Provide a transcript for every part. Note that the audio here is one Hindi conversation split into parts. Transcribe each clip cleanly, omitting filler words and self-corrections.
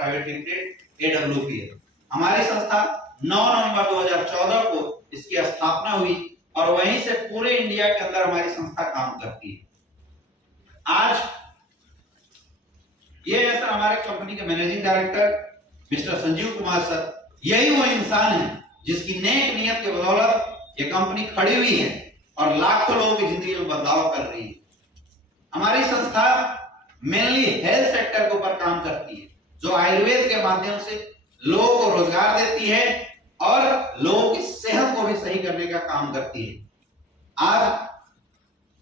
Private limited AWPL। हमारी संस्था 9 नवंबर 2014 को इसकी स्थापना हुई और वहीं से पूरे इंडिया के अंदर हमारी संस्था काम करती है। आज ये है सर हमारे कंपनी के managing director mister Sanjeev Kumar sir. यही वो इंसान है जिसकी नेक नियत के बदौलत ये कंपनी खड़ी हुई है और लाखों लोगों की जिंदगी में बदलाव कर रही है। हमारी संस्था मेनली हेल्थ सेक्टर के ऊपर काम करती है, जो आयुर्वेद के माध्यम से लोगों को रोजगार देती है और लोगों की सेहत को भी सही करने का काम करती है। आज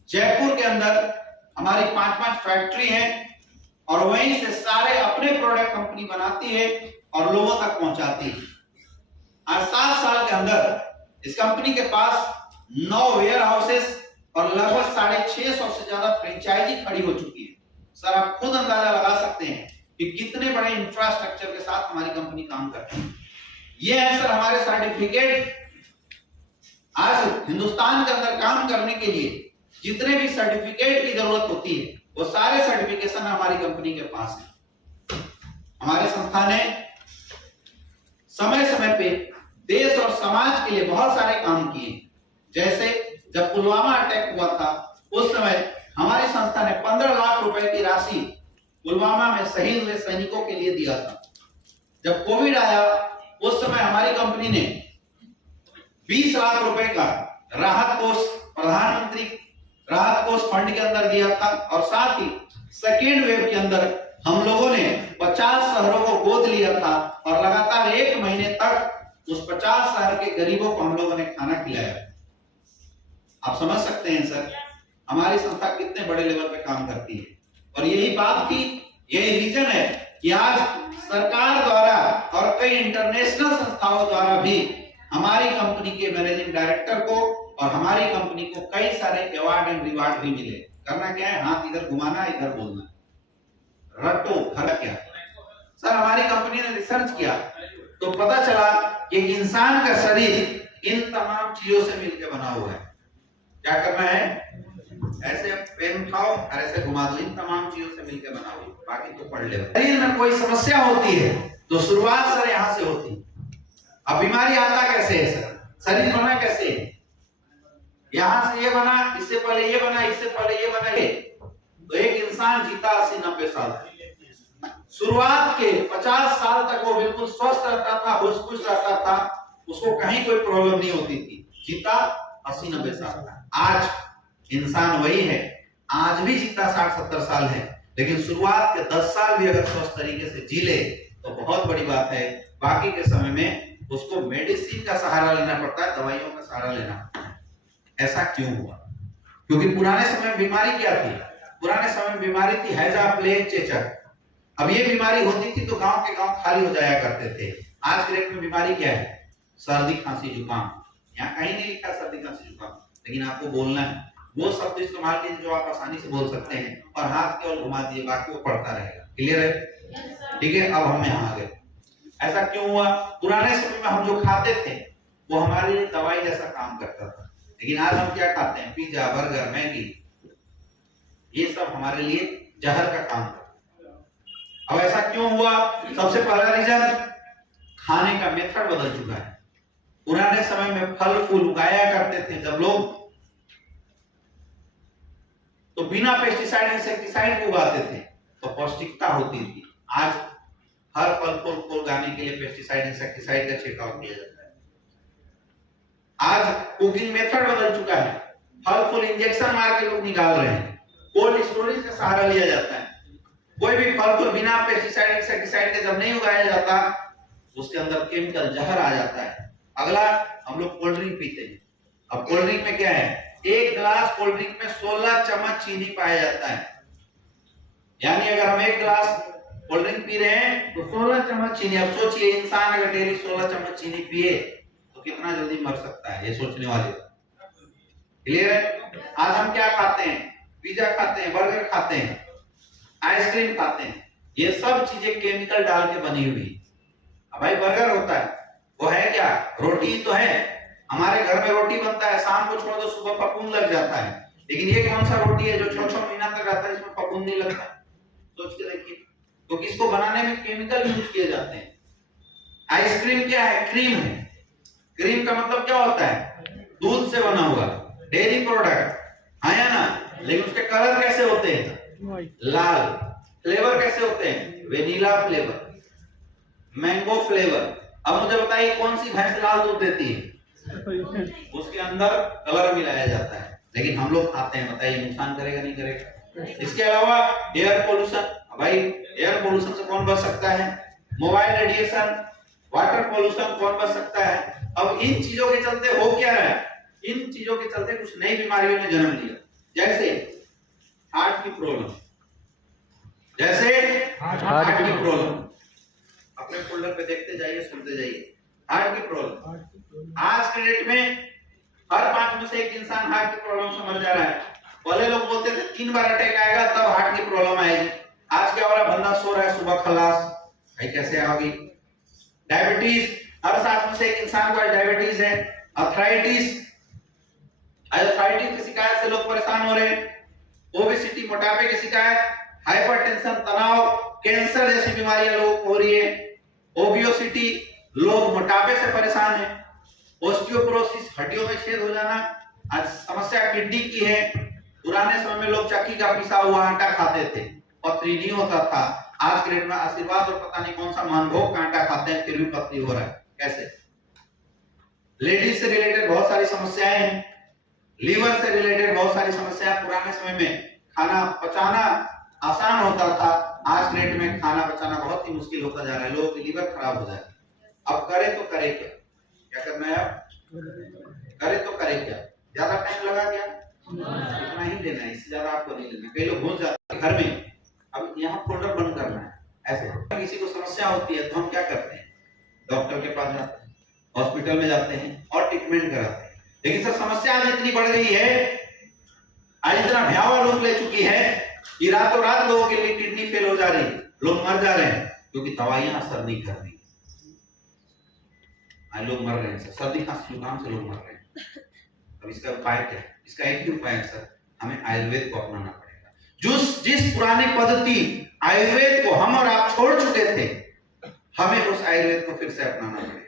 जयपुर के अंदर हमारी 5 फैक्ट्री है और वहीं से सारे अपने प्रोडक्ट कंपनी बनाती है और लोगों तक पहुंचाती है। आज 7 साल के अंदर इस कंपनी के पास 9 वेयर हाउसेस और लगभग 650 से ज्यादा फ्रेंचाइजी खड़ी हो चुकी है। सर आप खुद अंदाजा लगा सकते हैं कि कितने बड़े इंफ्रास्ट्रक्चर के साथ हमारी कंपनी काम करती है। ये है सर हमारे सर्टिफिकेट। आज हिंदुस्तान के अंदर काम करने के लिए जितने भी सर्टिफिकेट की जरूरत होती है वो सारे सर्टिफिकेशन हमारी कंपनी के पास है। हमारी संस्था ने समय समय पे देश और समाज के लिए बहुत सारे काम किए। जैसे जब पुलवामा अटैक हुआ था उस समय हमारी संस्था ने 15 लाख रुपए की राशि पुलवामा में शहीद हुए सैनिकों के लिए दिया था। जब कोविड आया उस समय हमारी कंपनी ने 20 लाख रुपए का राहत कोष प्रधानमंत्री राहत कोष फंड के अंदर दिया था और साथ ही सेकेंड वेव के अंदर हम लोगों ने 50 शहरों को गोद लिया था और लगातार 1 महीने तक उस 50 शहर के गरीबों को हम लोगों ने खाना खिलाया। आप समझ सकते हैं सर हमारी संस्था कितने बड़े लेवल पे काम करती है। और यही बात की यही रीजन है कि आज सरकार द्वारा और कई इंटरनेशनल संस्थाओं द्वारा भी हमारी कंपनी के मैनेजिंग डायरेक्टर को और हमारी कंपनी को कई सारे अवार्ड एंड रिवार्ड भी मिले। करना क्या है, हाथ इधर घुमाना इधर बोलना, रटो घर क्या। सर हमारी कंपनी ने रिसर्च किया तो पता चला कि इंसान का शरीर इन तमाम चीजों से मिलकर बना हुआ है। क्या करना है, ऐसे पेन उठाओ और ऐसे घुमा दो, इन तमाम चीजों से मिलकर बना हुआ है। बाकी तो पढ़ ले। शरीर में कोई समस्या होती है तो शुरुआत सर यहाँ से होती है। अब बीमारी आता कैसे है सर, शरीर बना कैसे है, यहां से ये बना, इससे पहले ये बना, इससे पहले ये बना। तो एक इंसान जीता 80-90 साल। शुरुआत के 50 साल तक वो बिल्कुल स्वस्थ रहता था, होश खुश रहता था, उसको कहीं कोई प्रॉब्लम नहीं होती थी, जीता 80-90 साल। आज इंसान वही है, आज भी जीता 60-70 साल है, लेकिन शुरुआत के 10 साल भी अगर स्वस्थ तरीके से जी ले तो बहुत बड़ी बात है। बाकी के समय में उसको मेडिसिन का सहारा लेना पड़ता है, दवाइयों का सहारा लेना पड़ता है। ऐसा क्यों हुआ? क्योंकि पुराने समय में बीमारी क्या थी? पुराने समय में बीमारी थी हैजा, प्लेग, चेचक। अब ये बीमारी होती थी तो गांव के गांव खाली हो जाया करते थे। आज के डेट में बीमारी क्या है? सर्दी, खांसी, जुकाम। यहाँ कहीं नहीं लिखा सर्दी, खांसी, जुकाम, लेकिन आपको बोलना है। वो शब्द इस्तेमाल कीजिए जो आप आसानी से बोल सकते हैं और हाथ केवल घुमा दिए, बाकी वो पढ़ता रहेगा। क्लियर है? ठीक है। अब हम यहाँ आ गए। ऐसा क्यों हुआ? पुराने समय में हम जो खाते थे वो हमारे लिए दवाई जैसा काम करता था, लेकिन आज हम क्या खाते हैं? पिज्जा, बर्गर, मैगी, ये सब हमारे लिए जहर का काम करता है। अब ऐसा क्यों हुआ? सबसे पहला रीजन, खाने का मेथड बदल चुका है। पुराने समय में फल फूल उगाया करते थे जब लोग, तो बिना पेस्टिसाइड इंसेक्टिसाइड को उगाते थे तो पौष्टिकता होती थी। आज हर फल फूल को उगाने के लिए पेस्टिसाइड इंसेक्टिसाइड का छिड़काव किया जाता है। आज कुकिंग मेथड बदल चुका है, फल फूल इंजेक्शन मार के लोग निकाल रहे हैं, कोल्ड स्टोरेज का सहारा लिया जाता है। कोई भी फल फूल बिना पेस्टिसाइड इंसेक्टिसाइड के जब नहीं उगाया जाता उसके अंदर केमिकल जहर आ जाता है। अगला, हम लोग कोल्ड ड्रिंक पीते हैं। अब कोल्ड ड्रिंक में क्या है? एक गिलास कोल्ड ड्रिंक में 16 चम्मच चीनी पाया जाता है। यानी अगर हम एक गिलास कोल्ड ड्रिंक पी रहे हैं तो 16 चम्मच चीनी। अब सोचिए इंसान अगर डेली 16 चम्मच चीनी पिए तो कितना जल्दी मर सकता है, ये सोचने वाले। क्लियर है? आज हम क्या खाते हैं? पिज्जा खाते हैं, बर्गर खाते हैं, आइसक्रीम खाते हैं, ये सब चीजें केमिकल डाल के बनी हुई। अब भाई बर्गर होता है वो है क्या? रोटी तो है। हमारे घर में रोटी बनता है, शाम को छोड़ दो सुबह फफूंद लग जाता है, लेकिन ये कौन सा रोटी है जो 6-6 महीना तक रहता है, इसमें फफूंद नहीं लगता है? सोच के देखिए। क्योंकि इसको बनाने में केमिकल यूज किए जाते हैं। आइसक्रीम क्या है? क्रीम है। क्रीम का मतलब क्या होता है? दूध से बना हुआ डेयरी प्रोडक्ट, हाँ या ना? लेकिन उसके कलर कैसे होते हैं? लाल। फ्लेवर कैसे होते हैं? Vanilla flavour, mango flavour. अब मुझे बताइए कौन सी भैंस लाल दूध देती है? उसके अंदर कलर मिलाया जाता है, लेकिन हम लोग खाते हैं। बताइए नुकसान करेगा नहीं करेगा? इसके अलावा एयर पोल्यूशन, भाई एयर पोल्यूशन से कौन बच सकता है? मोबाइल रेडिएशन, वाटर पोल्यूशन, कौन बच सकता है? अब इन चीजों के चलते हो क्या रहा है? इन चीजों के चलते कुछ नई बीमारियों ने जन्म लिया, जैसे हार्ट की प्रॉब्लम, जैसे हार्ट की प्रॉब्लम। अपने फोल्डर पे देखते जाइए, सुनते जाइए। हार्ट की प्रॉब्लम आज के डेट में हर 5 में से एक इंसान हार्ट की प्रॉब्लम से मर जा रहा है। पहले लोग बोलते थे 3 बार अटैक आएगा तब हार्ट की प्रॉब्लम आएगी। आज क्या हो रहा है? बंदा सो रहा है, सुबह खलास। भाई कैसे आ गई? डायबिटीज, हर 7 में से एक इंसान को डायबिटीज है। अर्थराइटिस, की शिकायत से लोग परेशान हो रहे हैं। ओबेसिटी, मोटापे की शिकायत, हाइपरटेंशन, तनाव, कैंसर जैसी बीमारियां लोगों को हो रही है। ओबियोसिटी, लोग मोटापे से परेशान है। ऑस्टियोपोरोसिस, हड्डियों में छेद हो जाना, आज समस्या किडनी की है। पुराने समय में लोग चक्की का पिसा हुआ आटा खाते थे, पथरी नहीं होता था। आज के डेट में आशीर्वाद और पता नहीं कौन सा मानभोग का आटा खाते हैं, फिर भी पथरी हो रहा है। कैसे? लेडीज से रिलेटेड बहुत सारी समस्याएं हैं, लीवर से रिलेटेड बहुत सारी समस्याएं। पुराने समय में खाना पचाना आसान होता था, आज के डेट में खाना पचाना बहुत ही मुश्किल होता जा रहा है। लोगों की लीवर खराब हो जाए। अब करे तो करे क्या? क्या करना है? अब करे तो करे क्या? ज्यादा टाइम लगा क्या? इतना ही लेना है, इससे ज्यादा आपको नहीं लेना। कई लोग घुस जाते हैं घर में, अब यहाँ फोल्डर बंद करना है। ऐसे किसी को समस्या होती है तो हम क्या करते हैं? डॉक्टर के पास जाते हैं, हॉस्पिटल में जाते हैं और ट्रीटमेंट कराते हैं। लेकिन सर समस्या आज इतनी बढ़ गई है, आज इतना भयावह रूप ले चुकी है कि रातों रात लोगों के लिए किडनी फेल हो जा रही है, लोग मर जा रहे हैं, क्योंकि दवाइयां असर नहीं कर रही। आज लोग मर रहे हैं सर, सर्दी खांसी जुकाम से लोग मर रहे हैं। अब इसका उपाय क्या है? इसका एक ही उपाय है सर, हमें आयुर्वेद को अपनाना पड़ेगा। जिस पुरानी पद्धति आयुर्वेद को हम और आप छोड़ चुके थे, हमें उस आयुर्वेद को फिर से अपनाना पड़ेगा।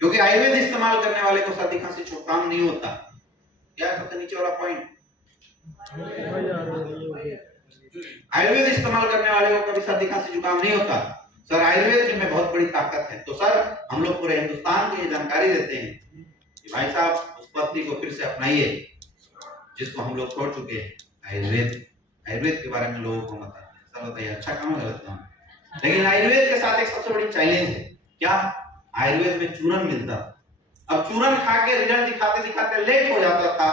क्योंकि आयुर्वेद इस्तेमाल करने वाले को सर्दी खांसी जुकाम नहीं होता। क्या है सबसे नीचे वाला पॉइंट? आयुर्वेद इस्तेमाल करने वाले को कभी सर्दी खांसी जुकाम नहीं होता। सर आयुर्वेद में बहुत बड़ी ताकत है। तो सर हम लोग पूरे हिंदुस्तान को ये जानकारी देते हैं कि भाई साहब उस पद्धति को फिर से अपनाइए जिसको हम लोग छोड़ चुके हैं। आयुर्वेद के बारे में लोगों को बताते हैं। सर बताइए अच्छा काम है गलत काम? लेकिन आयुर्वेद के साथ एक सबसे बड़ी चैलेंज है। क्या? आयुर्वेद में चूरन मिलता था। अब चूरन खा के रिजल्ट दिखाते दिखाते लेट हो जाता था,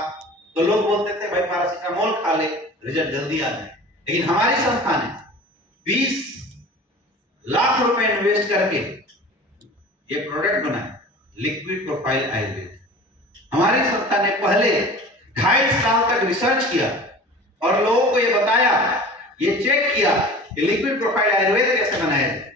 तो लोग बोलते थे भाई पैरासिटामोल खा ले, रिजल्ट जल्दी आ जाए। लेकिन हमारी संस्था ने 20 लाख रुपए इन्वेस्ट करके ये प्रोडक्ट बनाया, लिक्विड प्रोफाइल आयुर्वेद। हमारी संस्था ने पहले 2.5 साल तक रिसर्च किया और लोगों को ये बताया, ये चेक किया कि लिक्विड प्रोफाइल आयुर्वेद कैसे बनाया जाए।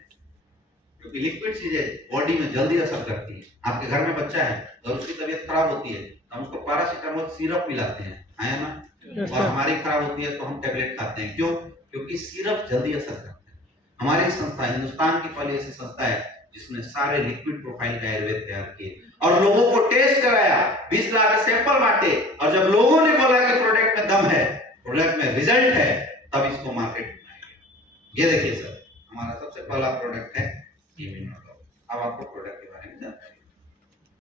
क्योंकि लिक्विड चीजें बॉडी में जल्दी असर करती है। आपके घर में बच्चा है और उसकी तबीयत खराब होती है, हम उसको पैरासिटामोल सिरप पिलाते हैं, है ना? और हमारी खराब होती है तो हम टेबलेट खाते हैं। क्यों? क्योंकि सिरप जल्दी असर करता है। हमारी संस्था हिंदुस्तान की पहली ऐसी संस्था है जिसने सारे लिक्विड प्रोफाइल का आयुर्वेद तैयार किए और लोगों को टेस्ट कराया, 20 लाख सैंपल बांटे, और जब लोगों ने बोला कि प्रोडक्ट में दम है, प्रोडक्ट में रिजल्ट है, तब इसको मार्केट में लाया गया। ये देखिए सर, हमारा सबसे पहला प्रोडक्ट है ये। अब आपको प्रोडक्ट के बारे में